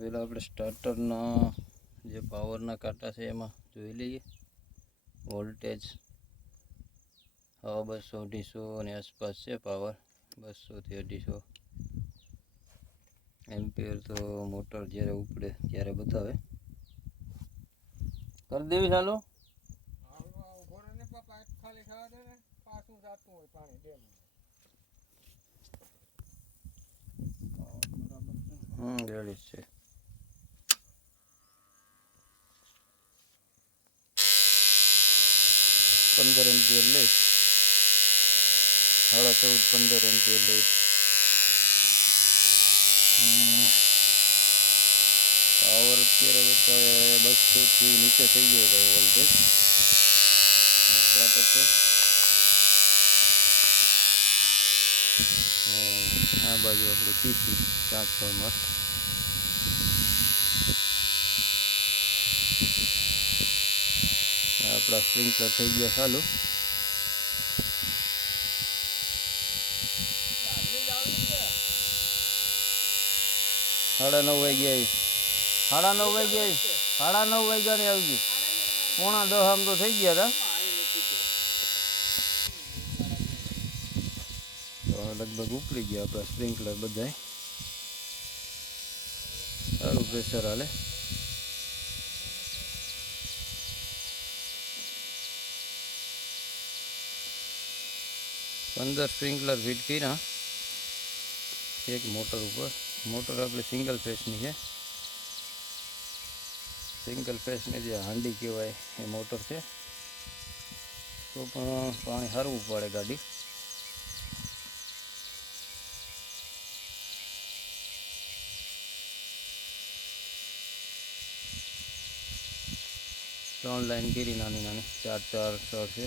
પહેલાં આપણે સ્ટાર્ટરના જે પાવરના કાંટા છે એમાં જોઈ લઈએ વોલ્ટેજ હવા બસો અઢીસોની આસપાસ છે પાવર બસોથી અઢીસો એમ્પિયર તો મોટર જ્યારે ઉપડે ત્યારે બતાવે કરી દેવી ચાલો હમ રેડી છે પંદર એમ્પિયર લઈશ સાડા ચૌદ પંદર એમ્પિયર લઈશ પાવર અત્યારે બસોથી નીચે થઈ ગયો છે વોલ્ટેજ બરાબર છે આ બાજુ આપણું પીસી ટ્રાન્સફોર્મર स्पृिंकलर થઈ ગયા ચાલો 9:30 થઈ ગયા 9:30 થઈ ગયા 9:30 વાગે આવગી પોણા 10 આમ તો થઈ ગયા તો લગભગ ઉકળી ગયા આપણા સ્પ્રીંકલર બધાય રુવેશરાલે પંદર સ્પ્રિંકલર ફીટ કર્યા એક મોટર ઉપર મોટર આપણે સિંગલ ફેસની છે સિંગલ ફેસની જે હાંડી કહેવાય એ મોટર છે તો પણ પાણી હરવું પડે ગાડી ત્રણ લાઈન ગીરી નાની નાની ચાર ચાર છ છે